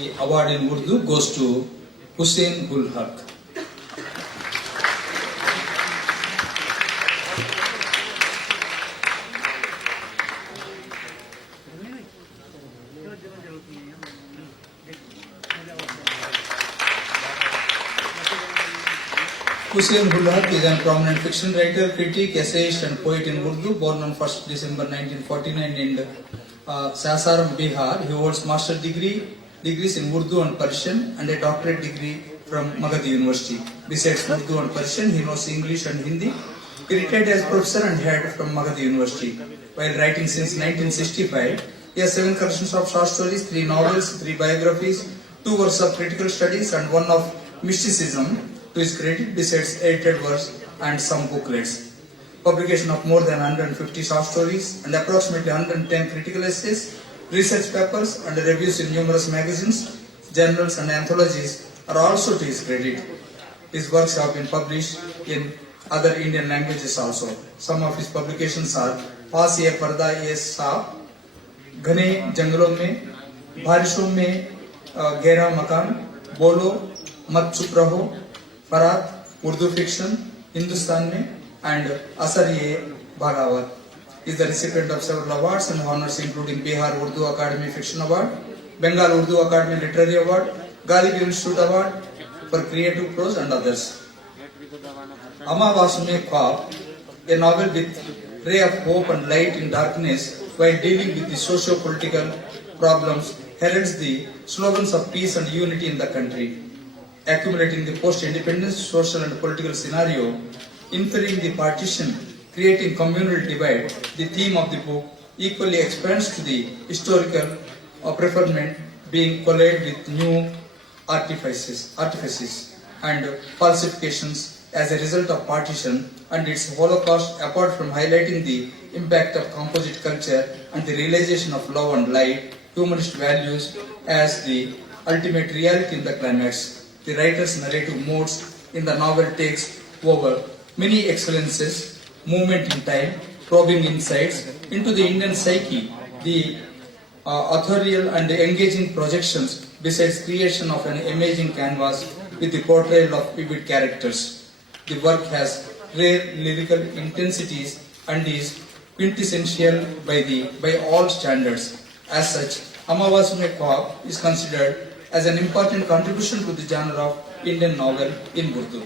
The award in Urdu goes to Hussein Gul Haq. Hussein Gul Haq is a prominent fiction writer, critic, essayist and poet in Urdu, born on 1st December 1949 in Sasaram, Bihar. He holds master's degrees in Urdu and Persian and a doctorate degree from Magadha University. Besides Urdu and Persian, he knows English and Hindi. He retired as professor and head from Magadha University. While writing since 1965, he has 7 collections of short stories, 3 novels, 3 biographies, 2 works of critical studies and 1 of mysticism to his credit, besides edited works and some booklets. Publication of more than 150 short stories and approximately 110 critical essays, research papers and reviews in numerous magazines, journals and anthologies are also to his credit. His works have been published in other Indian languages also. Some of his publications are पास ये पर्दा ये साफ, घने जंगलों में, बारिशों में गहरा मकान, बोलो मत चुप रहो, फरात उर्दू फिक्शन हिंदुस्तान में and असर ये बगावत. He is the recipient of several awards and honors including Bihar Urdu Academy Fiction Award, Bengal Urdu Academy Literary Award, Galip Institute Award for Creative Prose and others. Amavas Mein Khwab, a novel with ray of hope and light in darkness while dealing with the socio-political problems, heralds the slogans of peace and unity in the country. Accumulating the post-independence social and political scenario, inferring the partition, creating communal divide, the theme of the book equally expands to the historical preferment being collided with new artifices and falsifications as a result of partition and its Holocaust, apart from highlighting the impact of composite culture and the realization of love and light, humanist values as the ultimate reality in the climax. The writer's narrative modes in the novel takes over many excellences, movement in time, probing insights into the Indian psyche, the authorial and engaging projections, besides creation of an amazing canvas with the portrayal of vivid characters. The work has rare lyrical intensities and is quintessential by all standards. As such, Amavas Mein Khwab is considered as an important contribution to the genre of Indian novel in Urdu.